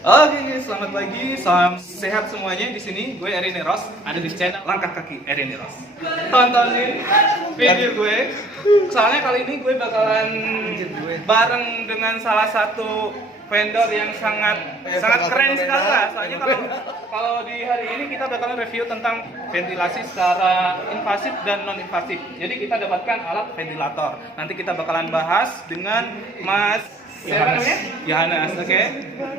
Oke, selamat pagi, salam sehat semuanya. Di sini gue Erin Eros, ada di channel Langkah Kaki Erin Eros. Tontonin video gue. Soalnya kali ini gue bakalan bareng dengan salah satu vendor yang sangat keren sekali lah. Soalnya kalau di hari ini kita bakalan review tentang ventilasi secara invasif dan non invasif. Jadi kita dapatkan alat ventilator. Nanti kita bakalan bahas dengan Mas Yohanes, oke?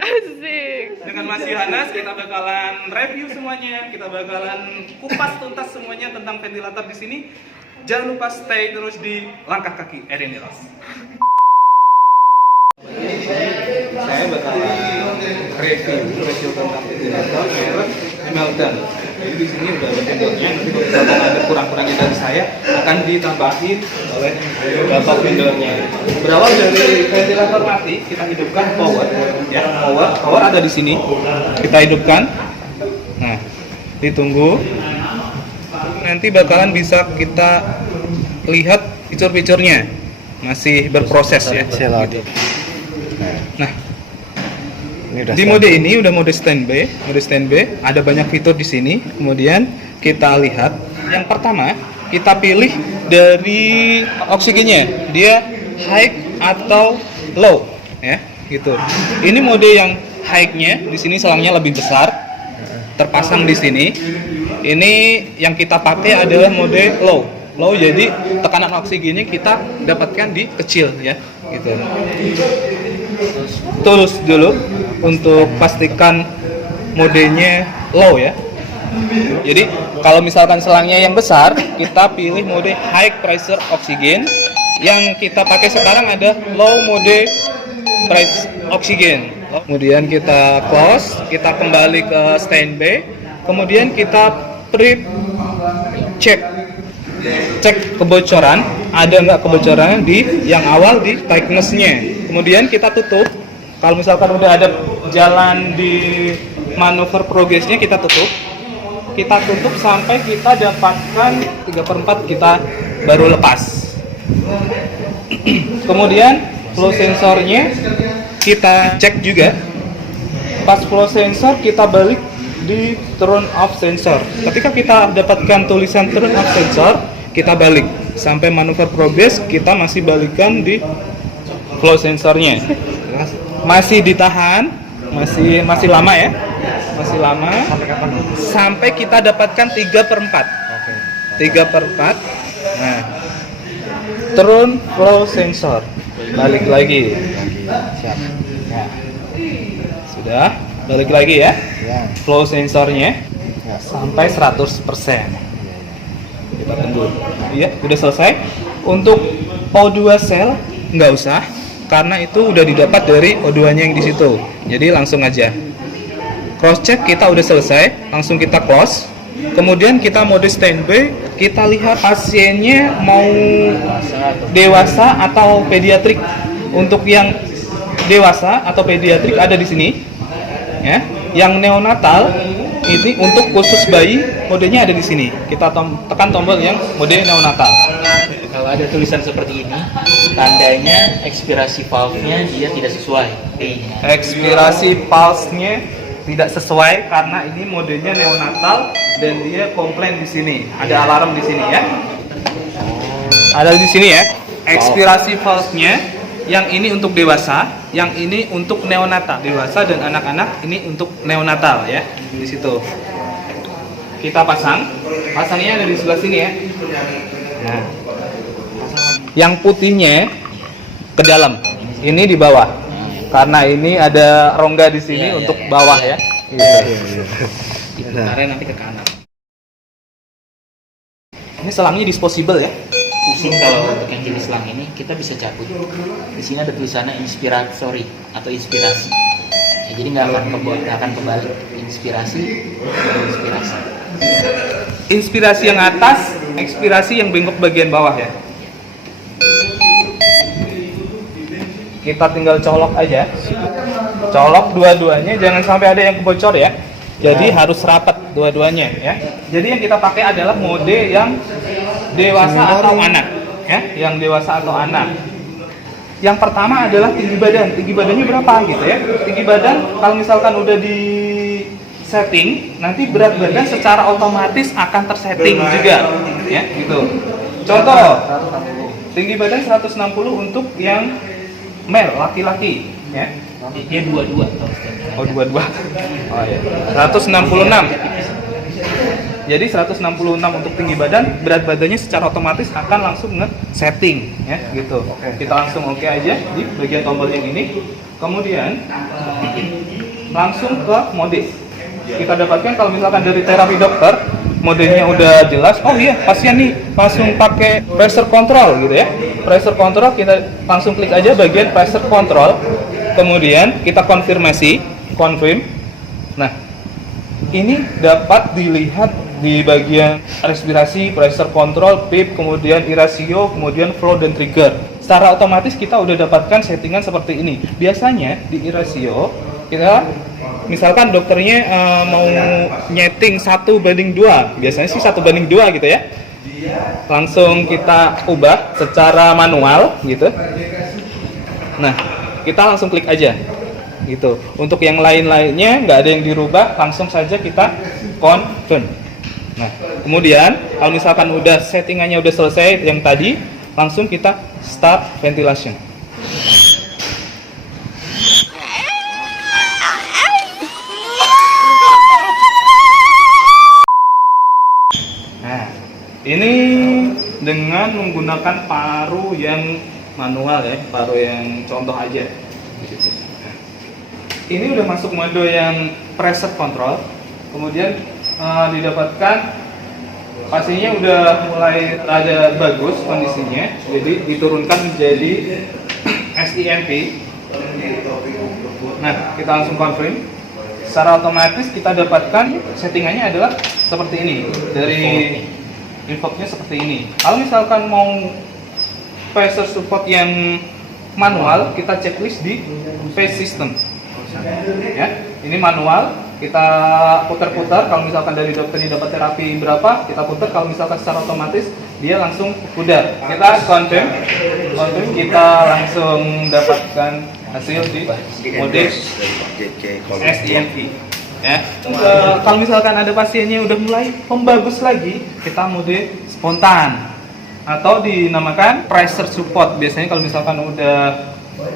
Asik. Dengan Mas Yohanes kita bakalan review semuanya, kita bakalan kupas tuntas semuanya tentang ventilator di sini. Jangan lupa stay terus di Langkah Kaki Erin Eros. Saya bakalan review tentang ventilator merek Hamilton. Jadi di sini udah ada vendornya. Nanti kalau misalkan ada kurang-kurangnya dari saya akan ditambahin oleh bapak vendornya. Berawal dari ventilator mati, kita hidupkan power, ya power ada di sini. Kita hidupkan. Nah, ditunggu. Nanti bakalan bisa kita lihat fitur-fiturnya masih berproses ya. Nah, di mode ini udah mode standby. Ada banyak fitur di sini. Kemudian kita lihat yang pertama, kita pilih dari oksigennya, dia high atau low, ya, gitu. Ini mode yang high-nya, di sini selangnya lebih besar, terpasang di sini. Ini yang kita pakai adalah mode low. Jadi tekanan oksigennya kita dapatkan di kecil, ya, gitu. Tulus dulu untuk pastikan modenya low, ya. Jadi kalau misalkan selangnya yang besar, kita pilih mode high pressure oxygen. Yang kita pakai sekarang ada low mode pressure oxygen. Kemudian kita close, kita kembali ke standby. Kemudian kita cek kebocoran, ada nggak kebocoran di yang awal di tightness-nya. Kemudian kita tutup. Kalau misalkan udah ada jalan di manuver progressnya, kita tutup. Kita tutup sampai kita dapatkan 3/4 kita baru lepas. Kemudian flow sensornya kita cek juga. Pas flow sensor kita balik di turn off sensor. Ketika kita dapatkan tulisan turn off sensor, kita balik sampai manuver progress, kita masih balikan di flow sensornya. Masih ditahan, masih lama ya. Masih lama. Sampai kita dapatkan 3/4. 3/4. Nah, turun flow sensor. Balik lagi. Siap. Ya. Sudah, balik lagi ya. Flow sensornya sampai 100%. Kita tunggu. Iya, udah selesai. Untuk O2 cell nggak usah, karena itu udah didapat dari O2-nya yang di situ. Jadi langsung aja. Cross check kita udah selesai, langsung kita close. Kemudian kita mode standby, kita lihat pasiennya mau dewasa atau pediatrik. Untuk yang dewasa atau pediatrik ada di sini. Ya. Yang neonatal ini untuk khusus bayi, modenya ada di sini. Kita tekan tombol yang mode neonatal. Kalau ada tulisan seperti ini, tandanya ekspirasi valve-nya dia tidak sesuai. Ekspirasi pulse-nya tidak sesuai karena ini modenya neonatal dan dia komplain di sini. Ada alarm di sini ya. Ada di sini ya. Ekspirasi pulse-nya yang ini untuk dewasa, yang ini untuk neonatal. Dewasa dan anak-anak ini untuk neonatal ya. Di situ. Kita pasangnya ada di sebelah sini ya. Nah. Yang putihnya ke dalam. Ini di bawah. Karena ini ada rongga di sini untuk bawah ya. Diputarnya nanti ke kanan. Ini selangnya disposable ya. Pusing kalau untuk yang jenis selang ini kita bisa cabut. Di sini ada tulisannya inspiratory atau inspirasi. Ya, jadi nggak akan kembali. Inspirasi. Inspirasi yang atas, ekspirasi yang bengkok bagian bawah ya. Kita tinggal colok aja. Colok dua-duanya, jangan sampai ada yang kebocor ya. Jadi harus rapat dua-duanya ya. Jadi yang kita pakai adalah mode yang dewasa atau anak ya, yang dewasa atau anak. Yang pertama adalah tinggi badan. Tinggi badannya berapa gitu ya? Tinggi badan kalau misalkan udah di setting, nanti berat badan secara otomatis akan tersetting juga, ya gitu. Contoh, tinggi badan 160 untuk yang male, laki-laki, ya. Dia 22 Oh 22. Oh ya. 166. Jadi 166 untuk tinggi badan, berat badannya secara otomatis akan langsung nge-setting, ya gitu. Kita langsung oke aja di bagian tombol yang ini. Kemudian langsung ke mode. Kita dapatkan kalau misalkan dari terapi dokter, modenya udah jelas. Oh iya, pasien nih langsung pakai pressure control gitu ya. Pressure control kita langsung klik aja bagian pressure control. Kemudian kita konfirmasi, confirm. Nah, ini dapat dilihat di bagian respirasi, pressure control, PIP, kemudian irasio, kemudian flow dan trigger. Secara otomatis kita udah dapatkan settingan seperti ini. Biasanya di irasio kita misalkan dokternya mau nyeting 1:2, biasanya sih 1:2 gitu ya. Langsung kita ubah secara manual gitu. Nah, kita langsung klik aja gitu. Untuk yang lain-lainnya nggak ada yang dirubah, langsung saja kita confirm. Nah, kemudian kalau misalkan udah settingannya udah selesai yang tadi, langsung kita start ventilation. Nah, ini dengan menggunakan paru yang manual ya, paru yang contoh aja. Ini udah masuk mode yang pressure control, kemudian didapatkan pasiennya udah mulai rada bagus kondisinya, jadi diturunkan menjadi SEMP. Nah, kita langsung confirm. Secara otomatis kita dapatkan settingannya adalah seperti ini, dari info-nya seperti ini. Kalau misalkan mau pressure support yang manual, kita checklist di phase system. Ya, ini manual, kita putar-putar. Kalau misalkan dari dokternya dapat terapi berapa, kita putar. Kalau misalkan secara otomatis dia langsung udah. Kita confirm, kita langsung dapatkan hasil di mode SEMP. Ya. Kalau misalkan ada pasiennya udah mulai membagus lagi, kita mode spontan atau dinamakan pressure support. Biasanya kalau misalkan udah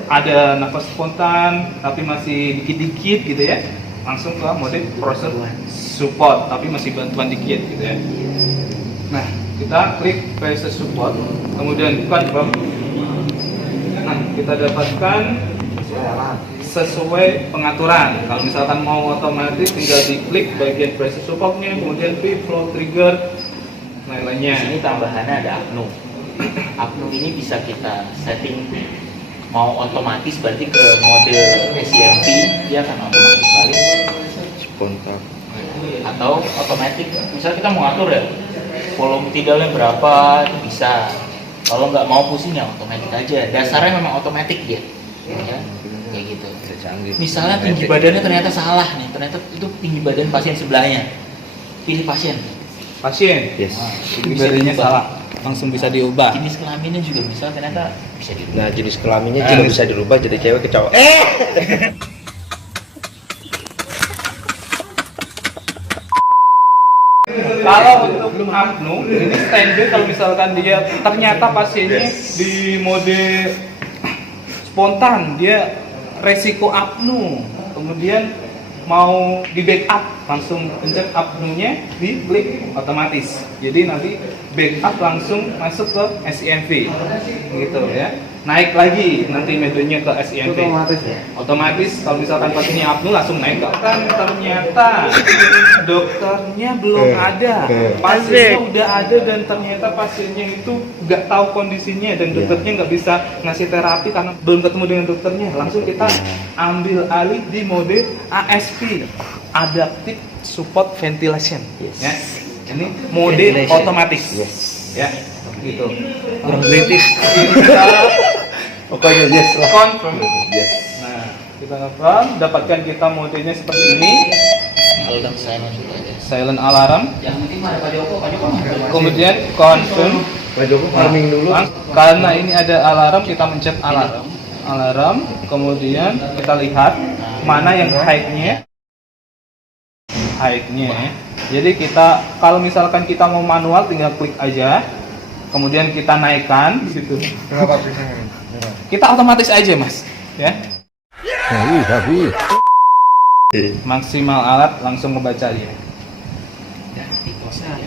ada nafas spontan tapi masih dikit-dikit gitu ya, langsung ke mode pressure support tapi masih bantuan dikit gitu ya. Nah, kita klik pressure support, kemudian confirm. Nah, kita dapatkan sesuai pengaturan. Kalau misalkan mau otomatis, tinggal diklik bagian pressure supportnya, kemudian flow trigger, lain-lainnya. Ini tambahannya ada apnu. Apnu ini bisa kita setting mau otomatis, berarti ke mode SEMP dia akan otomatis balik spontan atau otomatis. Misal kita mau atur ya volume tidalnya berapa, itu bisa. Kalau nggak mau pusing ya otomatis aja. Dasarnya memang otomatis dia, ya kayak gitu. Misalnya tinggi badannya ternyata salah nih, ternyata itu tinggi badan pasien sebelahnya. Pilih pasien. yes. Nah, Tinggi badannya salah, langsung bisa diubah. Jenis kelaminnya juga misal ternyata bisa diubah. Nah, jenis kelaminnya juga bisa dirubah jadi cewek ke cowok. Kalau untuk apnu, ini standby kalau misalkan dia ternyata pasiennya di mode spontan, dia resiko apnu, kemudian mau di backup, langsung pencet apnunya, di klik otomatis. Jadi nanti backup langsung masuk ke SEMP, gitu ya. Naik lagi nanti metodenya ke SEMP. Otomatis ya? Otomatis kalau misalkan pasiennya apnu langsung naik ke. Kan ternyata dokternya belum ada, pasiennya udah ada dan ternyata pasiennya itu nggak tahu kondisinya dan dokternya nggak bisa ngasih terapi karena belum ketemu dengan dokternya. Langsung kita ambil alih di mode ASP, Adaptive Support Ventilation. Ya, ini mode otomatis. Ya, gitu. British. Kita Pokoknya yes lah. confirm. Yes. Nah, kita confirm, dapatkan kita modenya seperti ini. Kalau udah saya juga aja. Silent alarm. Yang penting ada Pak Joko Kemudian confirm. Pak Joko farming dulu. Karena ini ada alarm, kita mencet alarm. alarm, kemudian kita lihat mana yang high-nya. Jadi kita kalau misalkan kita mau manual tinggal klik aja, kemudian kita naikkan di situ. Kita otomatis aja mas, ya. Maksimal alat langsung ngebaca dia.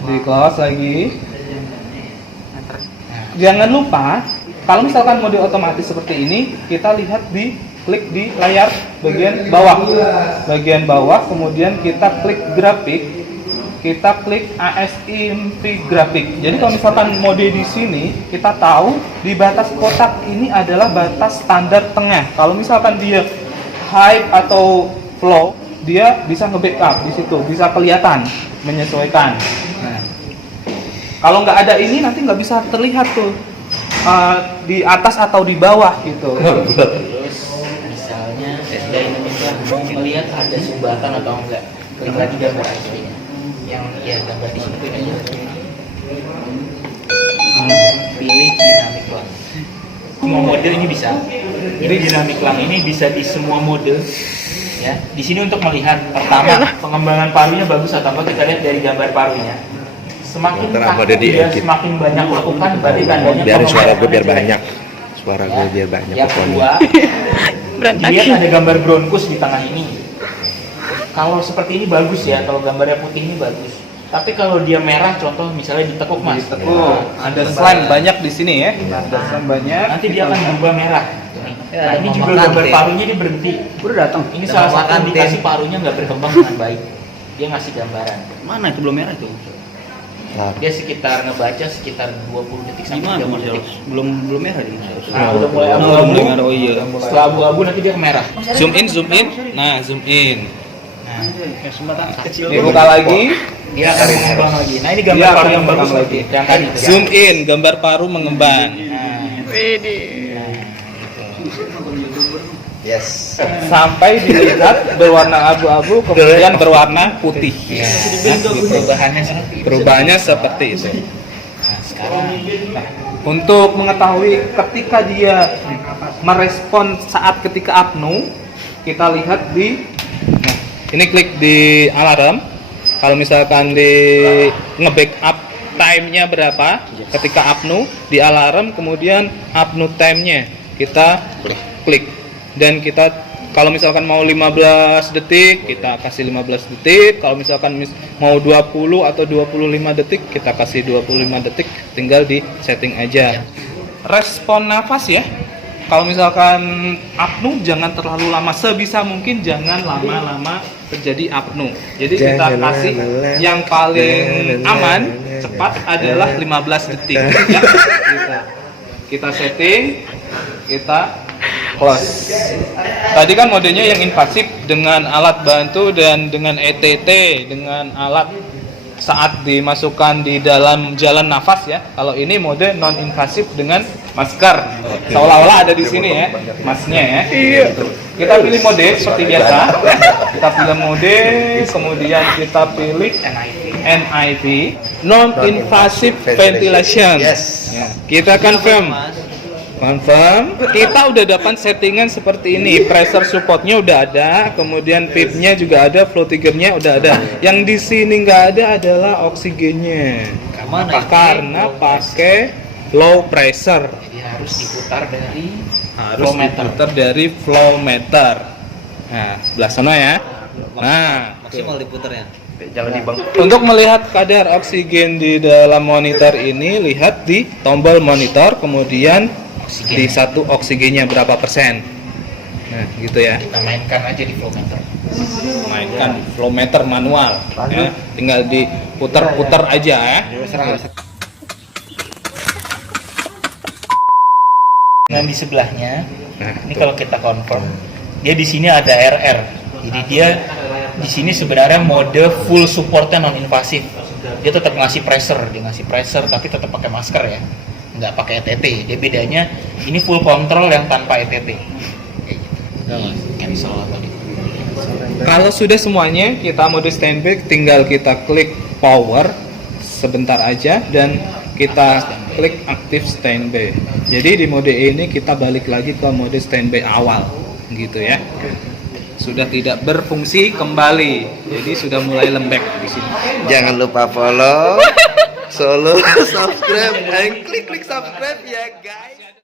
Di close lagi. Jangan lupa kalau misalkan mode otomatis seperti ini, kita lihat di klik di layar bagian bawah, kemudian kita klik grafik, kita klik ASIMP grafik. Jadi kalau misalkan mode di sini, kita tahu di batas kotak ini adalah batas standar tengah. Kalau misalkan dia high atau flow, dia bisa nge-backup di situ, bisa kelihatan menyesuaikan. Nah, kalau nggak ada ini nanti nggak bisa terlihat tuh di atas atau di bawah gitu. Terus misalnya dynamic mau melihat ada sumbatan atau enggak, klik lagi gambar aslinya. Yang ya gambar di sini klik aja. Pilih dynamic lang. Semua mode ini bisa. Jadi dynamic lang ini bisa di semua mode. Ya, di sini untuk melihat pertama pengembangan parunya bagus atau enggak, kita lihat dari gambar parunya. Semakin kaku dia semakin banyak lakukan, berarti tandanya Biarin suara gue biar banyak. Suara gue biar banyak. Yang kedua, dilihat ada gambar bronkus di tengah ini. Kalau seperti ini bagus ya, kalau gambarnya putih ini bagus. Tapi kalau dia merah, contoh misalnya ditekuk mas, Ada slime banyak di sini ya. Ada slime banyak. nanti dia akan berubah merah. Nah, ini juga gambar parunya dia berhenti. Udah datang. Ini salah satu indikasi parunya nggak berkembang dengan baik. Dia ngasih gambaran. Mana itu belum merah itu? Dia sekitar ngebaca sekitar 20 detik sampai Gimana 30 Mas? detik. Belum merah ini. Nah, udah mulai Belum abu-abu. merah. Oh iya. Setelah abu-abu nanti dia ke merah. Zoom in. Nah, zoom in. Kecil. Dibuka lagi. Dia akan mengembang lagi. Nah, ini Dia gambar akan paru yang bagus mengembang lagi. lagi. Yang tadi. Zoom in, gambar paru mengembang. Nah, Widih. Yes. Sampai dilihat berwarna abu-abu, kemudian berwarna putih. ya, perubahannya seperti itu. Perubahannya seperti itu. Nah, sekarang Untuk mengetahui ketika dia merespon saat ketika apnu, kita lihat di ini klik di alarm. Kalau misalkan di nge-backup time-nya berapa ketika apnu di alarm, kemudian apnu time-nya kita klik dan kita kalau misalkan mau 15 detik kita kasih 15 detik, kalau misalkan mau 20 atau 25 detik kita kasih 25 detik, tinggal di setting aja. Respon nafas ya, kalau misalkan apnu jangan terlalu lama, sebisa mungkin jangan lama-lama terjadi apnu. Jadi kita kasih yang paling aman cepat adalah 15 detik ya. Kita setting, kita close. Tadi kan modenya yang invasif dengan alat bantu dan dengan ETT, dengan alat saat dimasukkan di dalam jalan nafas ya. Kalau ini mode non invasif dengan masker. Seolah-olah ada di sini ya, masnya ya. Iya. Kita pilih mode seperti biasa. Kita pilih mode, kemudian kita pilih NIV, non invasive ventilation. Yes. Ya. Kita confirm. Kita udah dapat settingan seperti ini. Pressure supportnya udah ada, kemudian pipnya juga ada, flow triggernya udah ada. Yang di sini nggak ada adalah oksigennya. Karena pakai low pressure. jadi harus diputar dari Harus diputar dari flow meter. Nah, belah sana ya. Nah, Maksimal diputarnya. Jangan dibang. untuk melihat kadar oksigen di dalam monitor ini, lihat di tombol monitor, kemudian di satu oksigennya berapa persen. Nah, gitu ya. kita mainkan aja di flow meter. Mainkan flow meter manual. Ya. Tinggal diputar-putar aja ya. Nah di sebelahnya, ini kalau kita confirm, dia di sini ada RR. Jadi dia di sini sebenarnya mode full supportnya non invasif. Dia tetap ngasih pressure, tapi tetap pakai masker ya, nggak pakai ETT. Dia bedanya ini full control yang tanpa ETT. Kayak gitu. Cancel tadi. Kalau sudah semuanya, kita mode standby, tinggal kita klik power sebentar aja dan kita klik aktif standby. Jadi di mode ini kita balik lagi ke mode standby awal, gitu ya. Sudah tidak berfungsi kembali, jadi sudah mulai lembek di sini. Jangan lupa follow, solo, subscribe, dan klik subscribe ya guys.